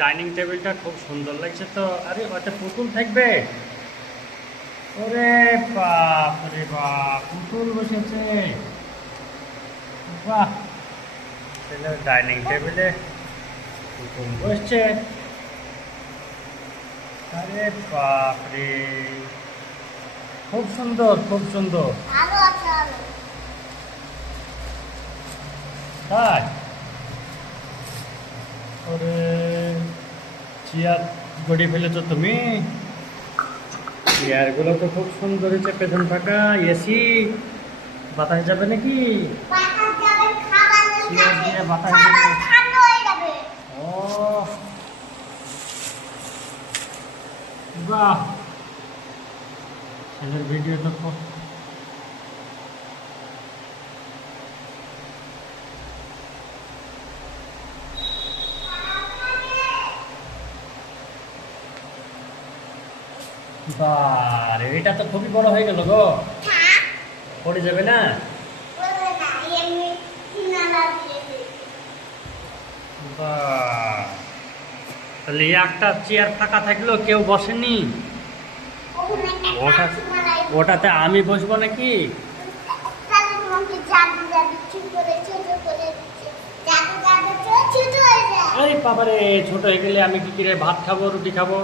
Dining টেবিলটা খুব সুন্দর লাগছে তো। আরে ওতে পুতুল থাকবে? ওরে বাপ রে বাপ, পুতুল বসেছে। বাহ, তাহলে ডাইনিং টেবিলে পুতুল বসছে। আরে বাপ রে, খুব সুন্দর, খুব সুন্দর। আলো আছে আলো। তাই? ওরে, চেয়ার গড়িয়ে ফেলেছো তুমি। চেয়ারগুলো তো খুব সুন্দর হয়েছে, পেছন ফাঁকা, এসি। বাতাস যাবে নাকি? বাতাস যাবে, খাবার চেয়ার দিয়ে বাতাস খাবার যাবে। ঠান্ডা হয়ে যাবে। ও বাহ, ছেলের ভিডিও তো খুব বারে, এটা তো খুবই বড় হয়ে গেল গো। হ্যাঁ, পড়ে যাবে না? বলবে না, এমনি কিনারা দিয়েছে। বাহ, তাহলে একটা চেয়ার ফাঁকা থাকলো, কেউ বসেনি। ওখানে একটা ওটা কাঁচি মারাই। ওটাতে আমি বসবো নাকি? তাহলে তোমাকে জাদু জাদু ছোট করে দিচ্ছে। জাদু জাদু ছোট হয়ে যায়। আরে বাবারে, ছোট হয়ে গেলে আমি কি করে ভাত খাবো, রুটি খাবো?